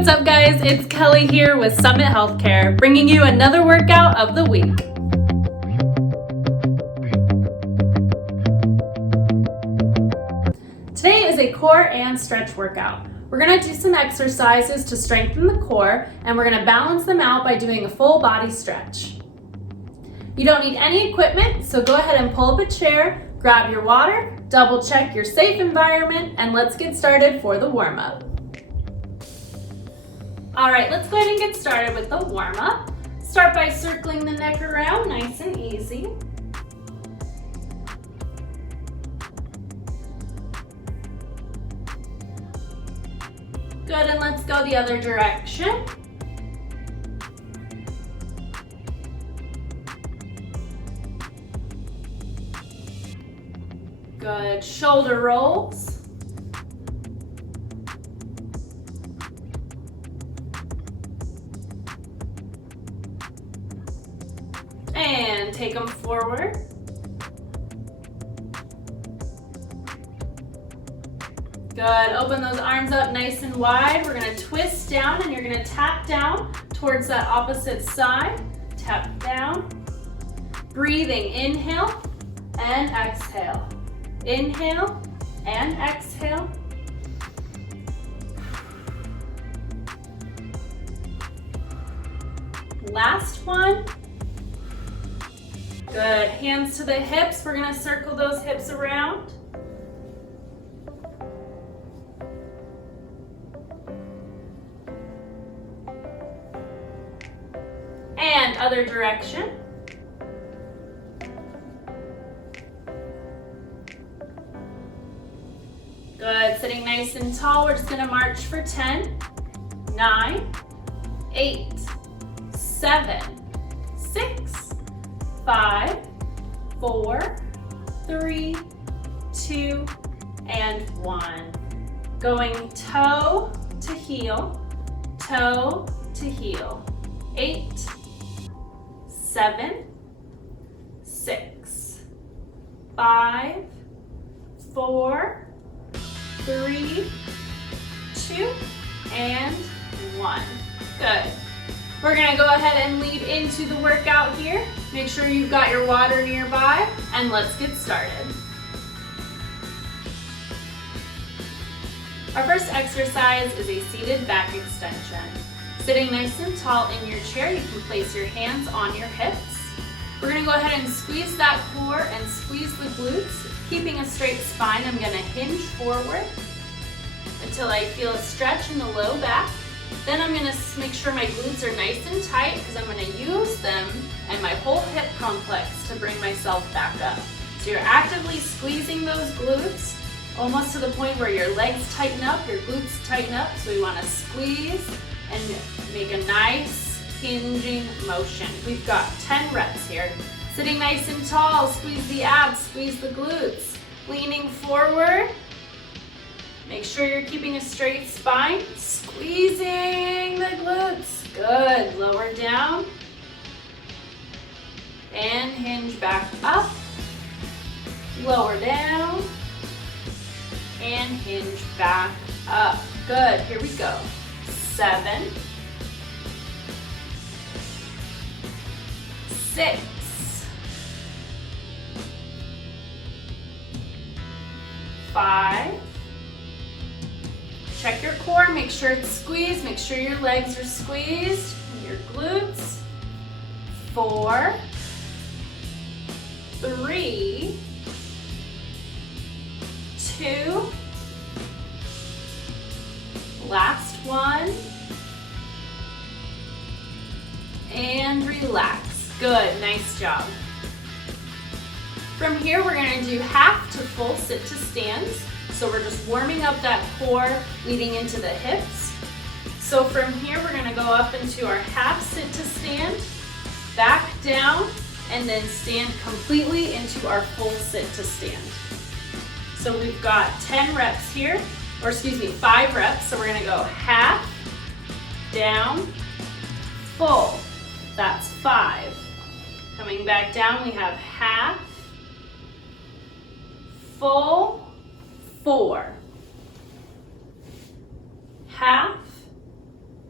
what's up guys? It's Kelly here with Summit Healthcare, bringing you another workout of the week. Today is a core and stretch workout. We're going to do some exercises to strengthen the core, and we're going to balance them out by doing a full body stretch. You don't need any equipment, so go ahead and pull up a chair, grab your water, double check your safe environment, and let's get started for the warm-up. Alright, let's go ahead and get started with the warm-up. Start by circling the neck around, nice and easy. Good, and let's go the other direction. Good, shoulder rolls. And take them forward. Good, open those arms up nice and wide. We're gonna twist down and you're gonna tap down towards that opposite side. Tap down. Breathing, inhale and exhale. Inhale and exhale. Last one. Good, hands to the hips. We're gonna circle those hips around. And other direction. Good, sitting nice and tall. We're just gonna march for 10, 9, 8, 7, 6, 5, 4, 3, 2, and 1. Going toe to heel, toe to heel. 8, 7, 6, 5, 4, 3, 2, and 1. Good. We're gonna go ahead and lead into the workout here. Make sure you've got your water nearby, and let's get started. Our first exercise is a seated back extension. Sitting nice and tall in your chair, you can place your hands on your hips. We're gonna go ahead and squeeze that core and squeeze the glutes. Keeping a straight spine, I'm gonna hinge forward until I feel a stretch in the low back. Then I'm gonna make sure my glutes are nice and tight because I'm gonna use them and my whole hip complex to bring myself back up. So you're actively squeezing those glutes almost to the point where your legs tighten up, your glutes tighten up. So we wanna squeeze and make a nice hinging motion. We've got 10 reps here. Sitting nice and tall, squeeze the abs, squeeze the glutes. Leaning forward. Make sure you're keeping a straight spine, squeezing the glutes. Good, lower down. And hinge back up. Lower down. And hinge back up. Good, here we go. 7, 6, 5, check your core, make sure it's squeezed, make sure your legs are squeezed, and your glutes. 4, 3, 2, last one, and relax. Good, nice job. From here, we're gonna do half to full sit to stands. So we're just warming up that core leading into the hips. So from here, we're gonna go up into our half sit to stand, back down, and then stand completely into our full sit to stand. So we've got 10 reps here, or excuse me, 5 reps. So we're gonna go half, down, full. That's 5. Coming back down, we have half, full, 4, half,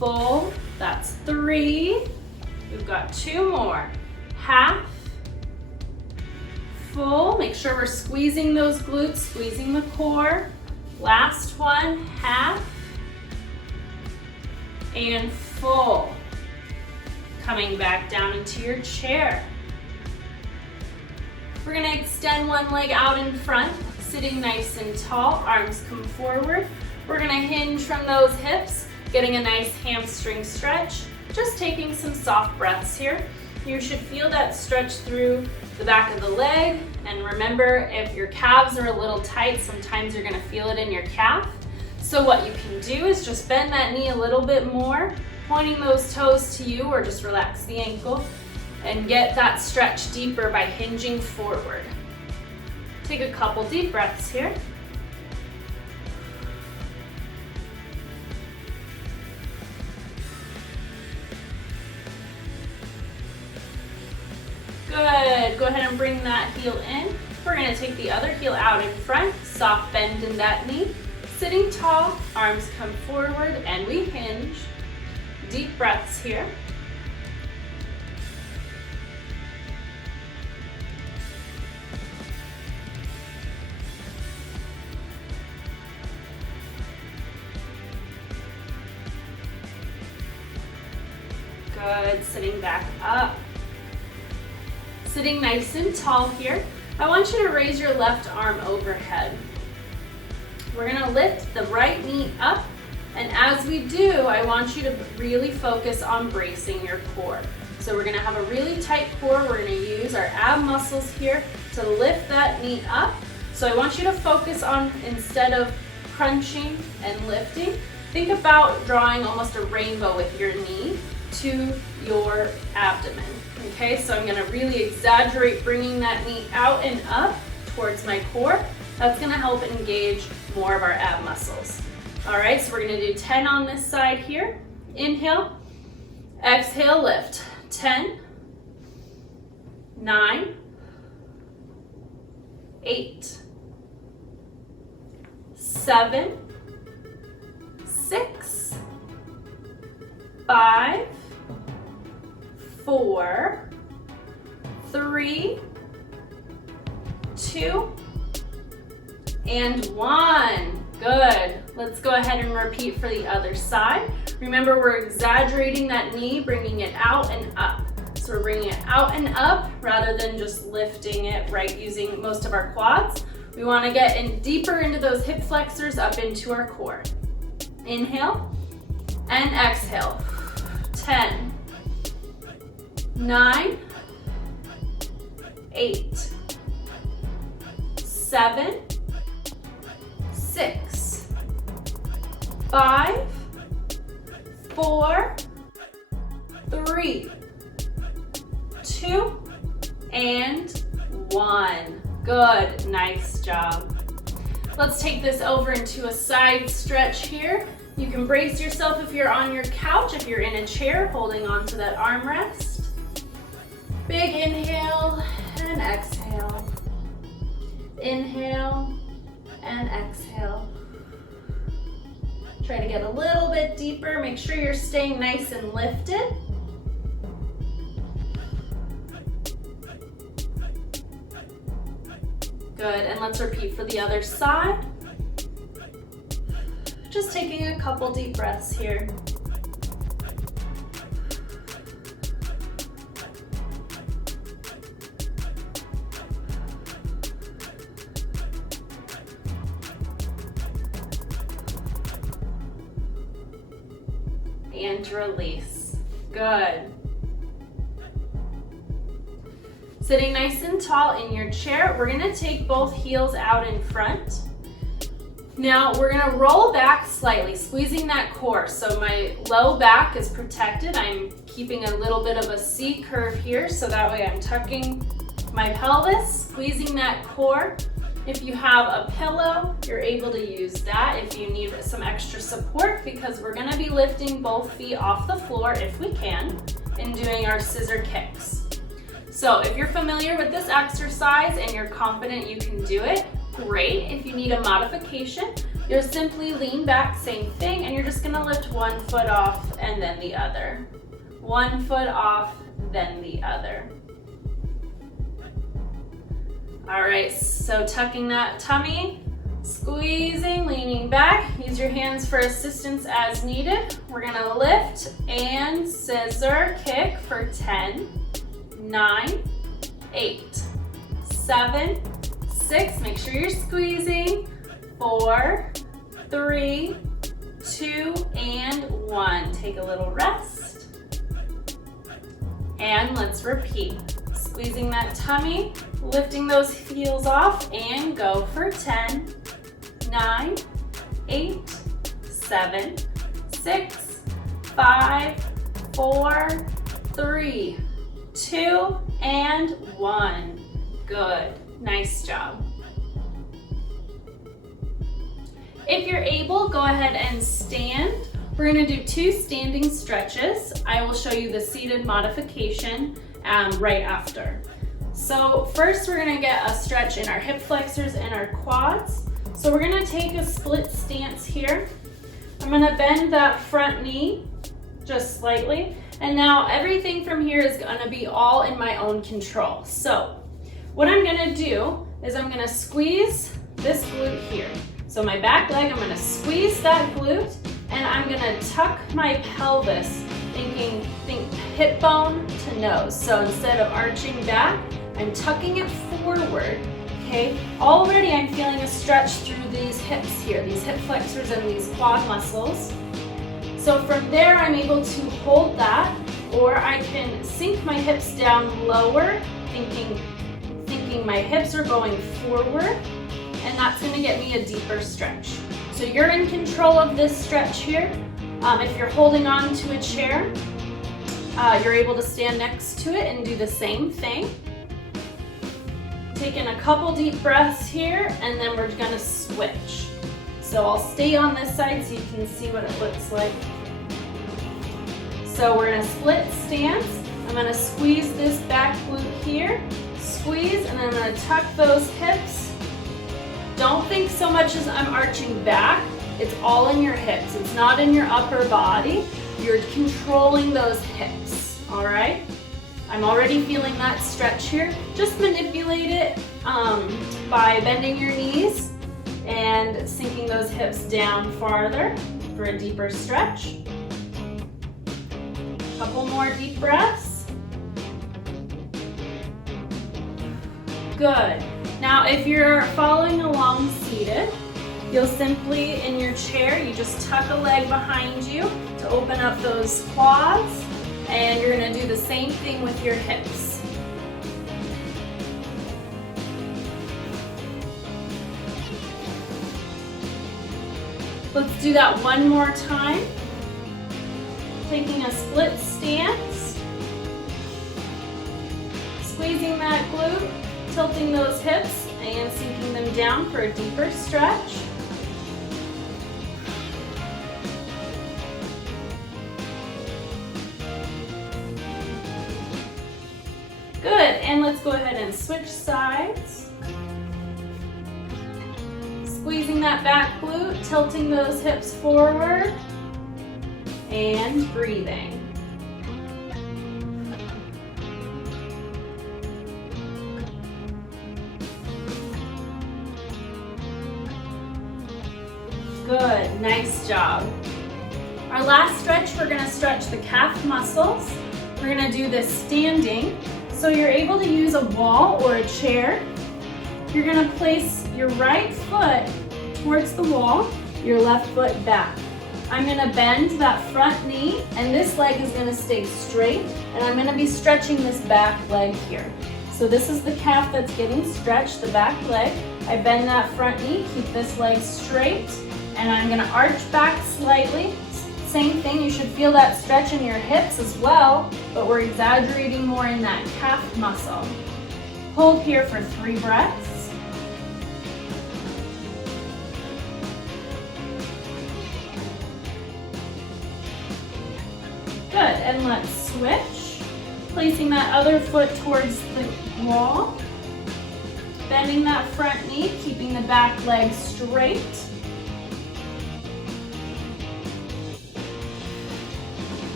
full, that's 3. We've got 2 more. Half, full. Make sure we're squeezing those glutes, squeezing the core. Last one, half, and full. Coming back down into your chair. We're gonna extend one leg out in front, sitting nice and tall, arms come forward. We're gonna hinge from those hips, getting a nice hamstring stretch, just taking some soft breaths here. You should feel that stretch through the back of the leg, and remember, if your calves are a little tight, sometimes you're gonna feel it in your calf. So what you can do is just bend that knee a little bit more, pointing those toes to you, or just relax the ankle, and get that stretch deeper by hinging forward. Take a couple deep breaths here. Good, go ahead and bring that heel in. We're gonna take the other heel out in front, soft bend in that knee. Sitting tall, arms come forward, and we hinge. Deep breaths here. Good, sitting back up. Sitting nice and tall here. I want you to raise your left arm overhead. We're gonna lift the right knee up, and as we do, I want you to really focus on bracing your core. So we're gonna have a really tight core. We're gonna use our ab muscles here to lift that knee up. So I want you to focus on, instead of crunching and lifting, think about drawing almost a rainbow with your knee to your abdomen. Okay, so I'm gonna really exaggerate bringing that knee out and up towards my core. That's gonna help engage more of our ab muscles. All right, so we're gonna do 10 on this side here. Inhale, exhale, lift. 10, 9, 8, 7, 6, 5, 4, 3, 2, and 1. Good. Let's go ahead and repeat for the other side. Remember, we're exaggerating that knee, bringing it out and up. So we're bringing it out and up rather than just lifting it, right, using most of our quads. We want to get in deeper into those hip flexors, up into our core. Inhale and exhale. 10, 9, 8, 7, 6, 5, 4, 3, 2, and 1. Good, nice job. Let's take this over into a side stretch here. You can brace yourself if you're on your couch, if you're in a chair, holding on to that armrest. Big inhale and exhale. Inhale and exhale. Try to get a little bit deeper. Make sure you're staying nice and lifted. Good, and let's repeat for the other side. Just taking a couple deep breaths here. And release. Good. Sitting nice and tall in your chair, we're gonna take both heels out in front. Now we're gonna roll back slightly, squeezing that core. So my low back is protected. I'm keeping a little bit of a C curve here, so that way I'm tucking my pelvis, squeezing that core. If you have a pillow, you're able to use that if you need some extra support, because we're gonna be lifting both feet off the floor if we can and doing our scissor kicks. So if you're familiar with this exercise and you're confident you can do it, great. If you need a modification, You'll simply lean back, same thing, and you're just gonna lift one foot off and then the other. One foot off, then the other. All right, so tucking that tummy, squeezing, leaning back. Use your hands for assistance as needed. We're gonna lift and scissor kick for 10, 9, 8, 7, 6. Make sure you're squeezing. 4, 3, 2, and 1. Take a little rest. And let's repeat. Squeezing that tummy, lifting those heels off, and go for 10, 9, 8, 7, 6, 5, 4, 3, 2, and 1. Good. Nice job. If you're able, go ahead and stand. We're gonna do 2 standing stretches. I will show you the seated modification right after. So first we're gonna get a stretch in our hip flexors and our quads. So we're gonna take a split stance here. I'm gonna bend that front knee just slightly. And now everything from here is gonna be all in my own control. So what I'm gonna do is I'm gonna squeeze this glute here. So my back leg, I'm gonna squeeze that glute, and I'm gonna tuck my pelvis, think hip bone to nose. So instead of arching back, I'm tucking it forward, okay? Already I'm feeling a stretch through these hips here, these hip flexors and these quad muscles. So from there, I'm able to hold that, or I can sink my hips down lower, thinking my hips are going forward, and that's gonna get me a deeper stretch. So you're in control of this stretch here. If you're holding on to a chair, you're able to stand next to it and do the same thing. Taking a couple deep breaths here, and then we're gonna switch. So I'll stay on this side so you can see what it looks like. So we're gonna split stance. I'm gonna squeeze this back glute here, squeeze, and then I'm gonna tuck those hips. Don't think so much as I'm arching back. It's all in your hips. It's not in your upper body. You're controlling those hips, all right? I'm already feeling that stretch here. Just manipulate it by bending your knees and sinking those hips down farther for a deeper stretch. Couple more deep breaths. Good. Now, if you're following along seated, you'll simply, in your chair, you just tuck a leg behind you to open up those quads, and you're gonna do the same thing with your hips. Let's do that one more time. Taking a split stance, squeezing that glute, tilting those hips and sinking them down for a deeper stretch. Good, and let's go ahead and switch sides. Squeezing that back glute, tilting those hips forward, and breathing. Good, nice job. Our last stretch, we're gonna stretch the calf muscles. We're gonna do this standing. So you're able to use a wall or a chair. You're gonna place your right foot towards the wall, your left foot back. I'm gonna bend that front knee, and this leg is gonna stay straight, and I'm gonna be stretching this back leg here. So this is the calf that's getting stretched, the back leg. I bend that front knee, keep this leg straight, and I'm gonna arch back slightly. Same thing, you should feel that stretch in your hips as well, but we're exaggerating more in that calf muscle. Hold here for 3 breaths. Good, and let's switch. Placing that other foot towards the wall. Bending that front knee, keeping the back leg straight.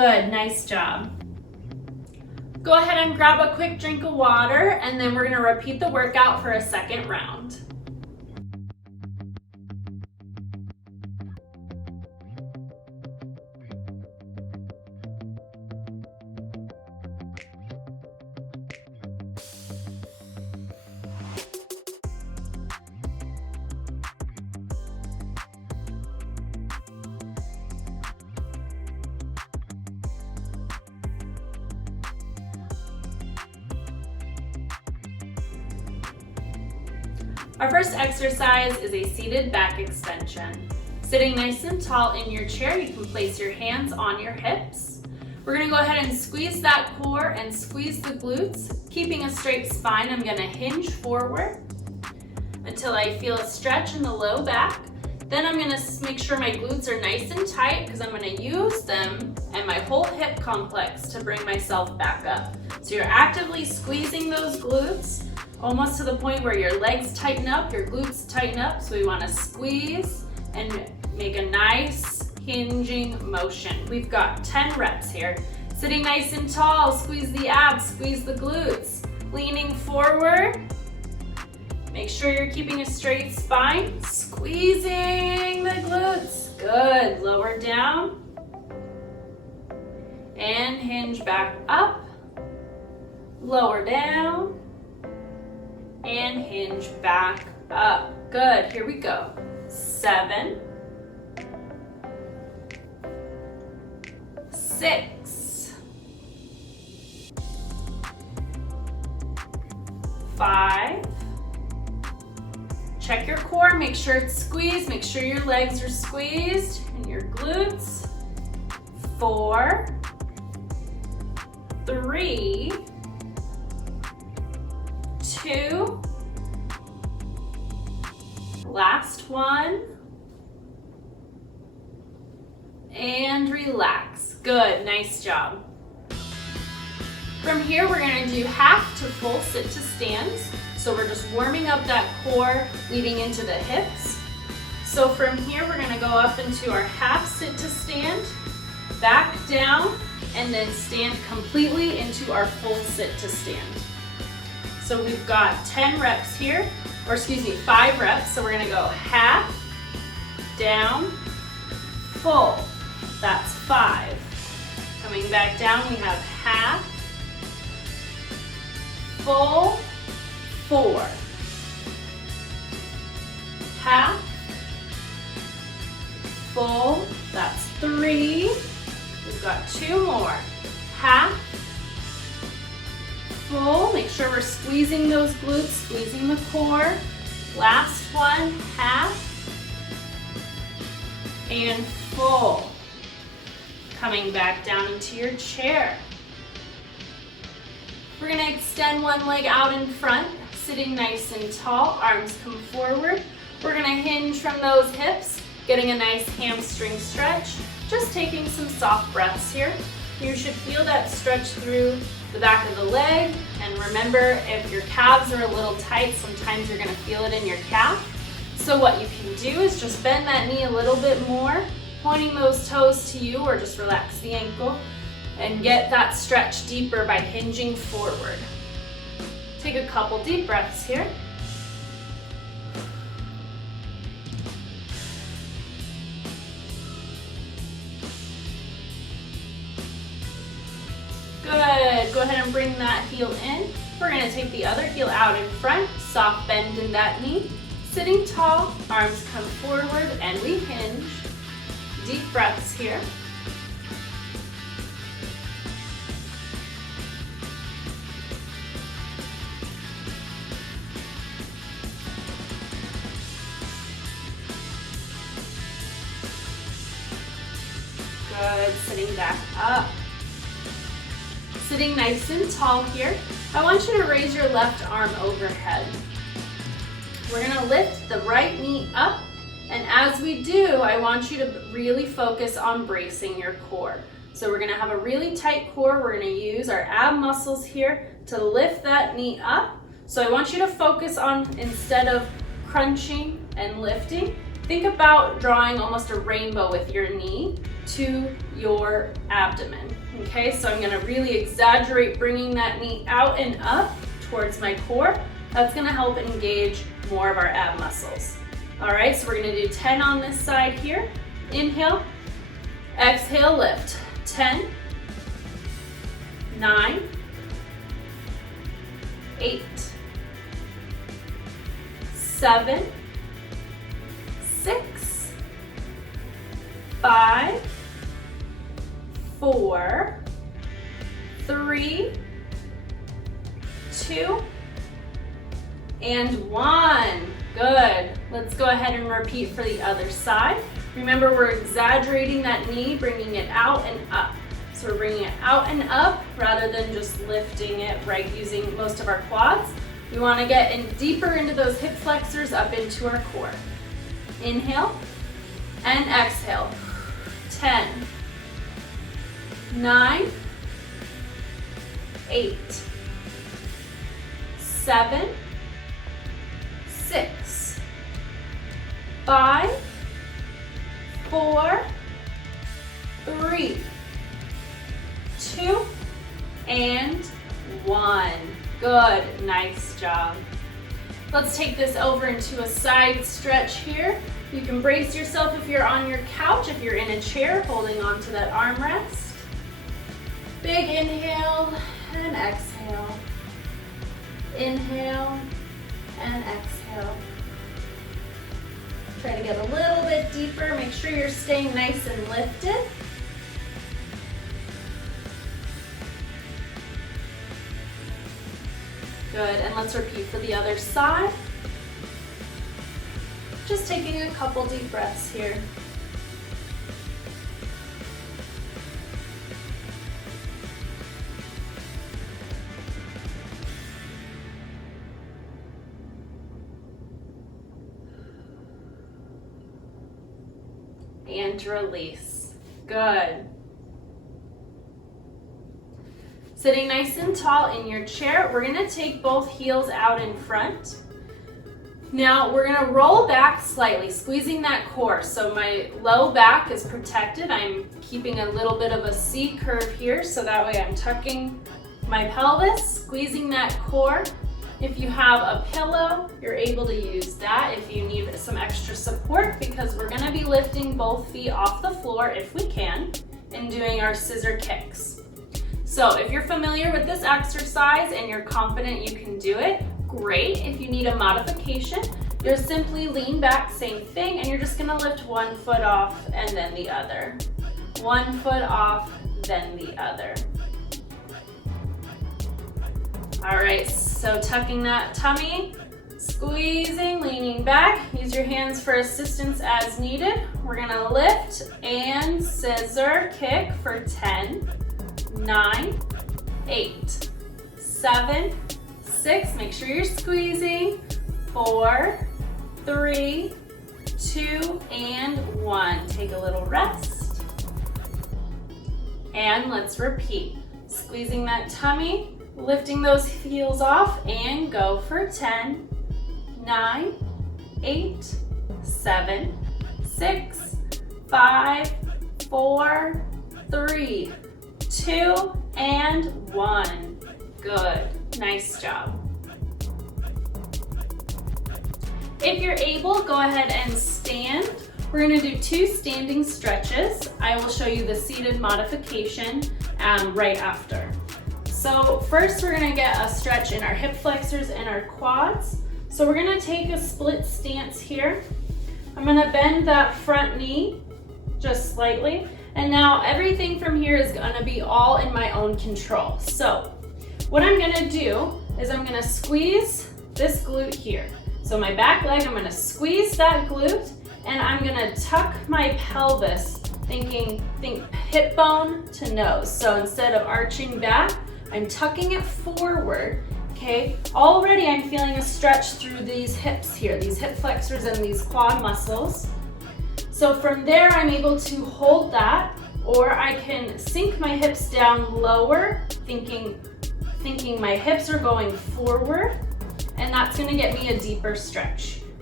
Good, nice job. Go ahead and grab a quick drink of water, and then we're gonna repeat the workout for a second round. Our first exercise is a seated back extension. Sitting nice and tall in your chair, you can place your hands on your hips. We're gonna go ahead and squeeze that core and squeeze the glutes. Keeping a straight spine, I'm gonna hinge forward until I feel a stretch in the low back. Then I'm gonna make sure my glutes are nice and tight because I'm gonna use them and my whole hip complex to bring myself back up. So you're actively squeezing those glutes, almost to the point where your legs tighten up, your glutes tighten up. So we wanna squeeze and make a nice hinging motion. We've got 10 reps here. Sitting nice and tall, squeeze the abs, squeeze the glutes. Leaning forward, make sure you're keeping a straight spine, squeezing the glutes. Good, lower down and hinge back up, lower down, and hinge back up. Good, here we go. 7, 6, 5. Check your core, make sure it's squeezed, make sure your legs are squeezed and your glutes. 4, 3, 2, last one, and relax. Good, nice job. From here, we're gonna do half to full sit to stands. So we're just warming up that core leading into the hips. So from here, we're gonna go up into our half sit to stand, back down, and then stand completely into our full sit to stand. So we've got 10 reps here, or excuse me, 5 reps. So we're gonna go half, down, full. That's 5. Coming back down, we have half, full, 4, half, full, that's 3. We've got 2 more, half, full. Make sure we're squeezing those glutes, squeezing the core. Last one, half, and full. Coming back down into your chair. We're gonna extend one leg out in front, sitting nice and tall, arms come forward. We're gonna hinge from those hips, getting a nice hamstring stretch, just taking some soft breaths here. You should feel that stretch through the back of the leg, and remember, if your calves are a little tight, sometimes you're gonna feel it in your calf. So what you can do is just bend that knee a little bit more, pointing those toes to you, or just relax the ankle, and get that stretch deeper by hinging forward. Take a couple deep breaths here. Good, go ahead and bring that heel in. We're gonna take the other heel out in front, soft bend in that knee. Sitting tall, arms come forward, and we hinge. Deep breaths here. Good, sitting back up. Sitting nice and tall here. I want you to raise your left arm overhead. We're gonna lift the right knee up, and as we do, I want you to really focus on bracing your core. So we're gonna have a really tight core. We're gonna use our ab muscles here to lift that knee up. So I want you to focus on, instead of crunching and lifting, Think about drawing almost a rainbow with your knee to your abdomen. Okay, so I'm gonna really exaggerate bringing that knee out and up towards my core. That's gonna help engage more of our ab muscles. All right, so we're gonna do 10 on this side here. Inhale, exhale, lift. 10, 9, 8, 7, 6, 5, 4, 3, 2, and 1. Good. Let's go ahead and repeat for the other side. Remember, we're exaggerating that knee, bringing it out and up. So we're bringing it out and up rather than just lifting it, right, using most of our quads. We want to get in deeper into those hip flexors, up into our core. Inhale and exhale. 10, 9, 8, 7, 6, 5, 4, 3, 2, and 1. Good, nice job. Let's take this over into a side stretch here. You can brace yourself if you're on your couch, if you're in a chair, holding on to that armrest. Big inhale and exhale. Inhale and exhale. Try to get a little bit deeper. Make sure you're staying nice and lifted. Good, and let's repeat for the other side. Just taking a couple deep breaths here. And release. Good. Sitting nice and tall in your chair, we're gonna take both heels out in front. Now we're gonna roll back slightly, squeezing that core. So my low back is protected. I'm keeping a little bit of a C curve here, so that way I'm tucking my pelvis, squeezing that core. If you have a pillow, you're able to use that if you need some extra support, because we're gonna be lifting both feet off the floor if we can and doing our scissor kicks. So if you're familiar with this exercise and you're confident you can do it, great. If you need a modification, you'll simply lean back, same thing, and you're just gonna lift one foot off and then the other. One foot off, then the other. All right, so tucking that tummy, squeezing, leaning back. Use your hands for assistance as needed. We're gonna lift and scissor kick for 10, 9, 8, 7, 6, make sure you're squeezing, 4, 3, 2, and 1. Take a little rest. And let's repeat. Squeezing that tummy, lifting those heels off, and go for 10, 9, 8, 7, 6, 5, 4, 3, 2, and 1. Good. Nice job. If you're able, go ahead and stand. We're going to do 2 standing stretches. I will show you the seated modification right after. So first we're going to get a stretch in our hip flexors and our quads. So we're going to take a split stance here. I'm going to bend that front knee just slightly. And now everything from here is gonna be all in my own control. So what I'm gonna do is I'm gonna squeeze this glute here. So my back leg, I'm gonna squeeze that glute, and I'm gonna tuck my pelvis, think hip bone to nose. So instead of arching back, I'm tucking it forward, okay? Already I'm feeling a stretch through these hips here, these hip flexors and these quad muscles. So from there, I'm able to hold that, or I can sink my hips down lower, thinking my hips are going forward, and that's gonna get me a deeper stretch.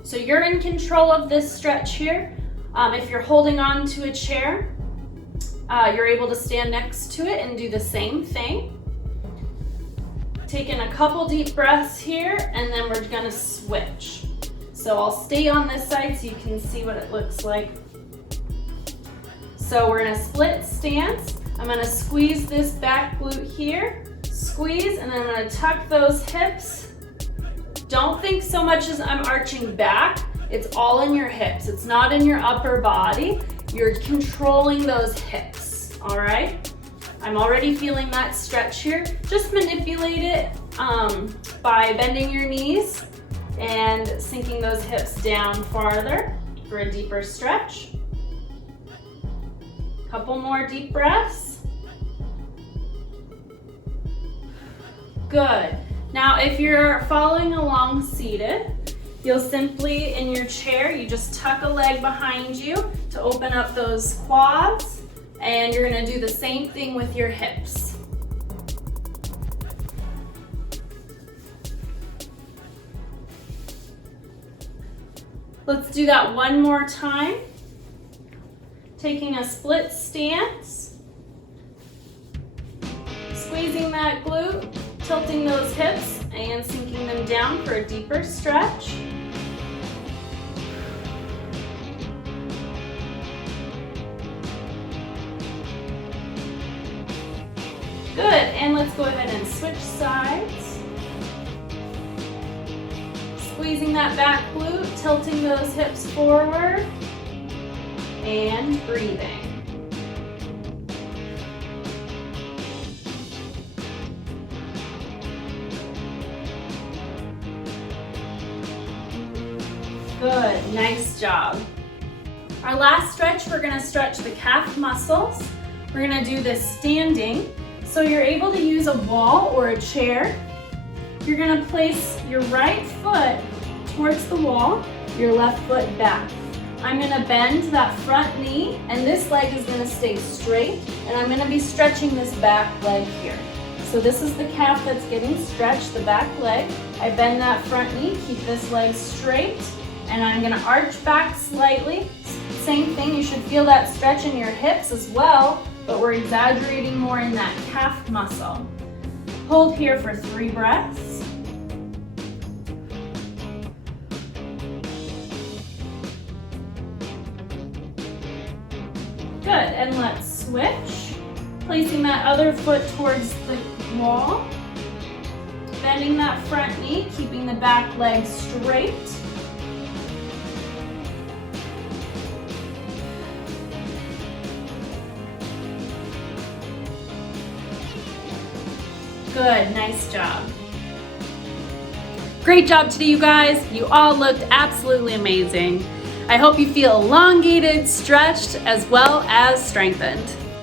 So you're in control of this stretch here. If you're holding on to a chair, you're able to stand next to it and do the same thing. Taking a couple deep breaths here, and then we're gonna switch. So I'll stay on this side so you can see what it looks like. So we're in a split stance. I'm gonna squeeze this back glute here, squeeze, and then I'm gonna tuck those hips. Don't think so much as I'm arching back. It's all in your hips. It's not in your upper body. You're controlling those hips, all right? I'm already feeling that stretch here. Just manipulate it by bending your knees and sinking those hips down farther for a deeper stretch. Couple more deep breaths. Good. Now, if you're following along seated, you'll simply, in your chair, you just tuck a leg behind you to open up those quads, and you're gonna do the same thing with your hips. Let's do that one more time. Taking a split stance, squeezing that glute, tilting those hips, and sinking them down for a deeper stretch. Good, and let's go ahead and switch sides. Squeezing that back glute, tilting those hips forward, and breathing. Good, nice job. Our last stretch, we're gonna stretch the calf muscles. We're gonna do this standing. So you're able to use a wall or a chair. You're gonna place your right foot towards the wall, your left foot back. I'm gonna bend that front knee, and this leg is gonna stay straight, and I'm gonna be stretching this back leg here. So this is the calf that's getting stretched, the back leg. I bend that front knee, keep this leg straight, and I'm gonna arch back slightly. Same thing, you should feel that stretch in your hips as well, but we're exaggerating more in that calf muscle. Hold here for 3 breaths. Good, and let's switch. Placing that other foot towards the wall. Bending that front knee, keeping the back leg straight. Good, nice job. Great job today, you guys. You all looked absolutely amazing. I hope you feel elongated, stretched, as well as strengthened.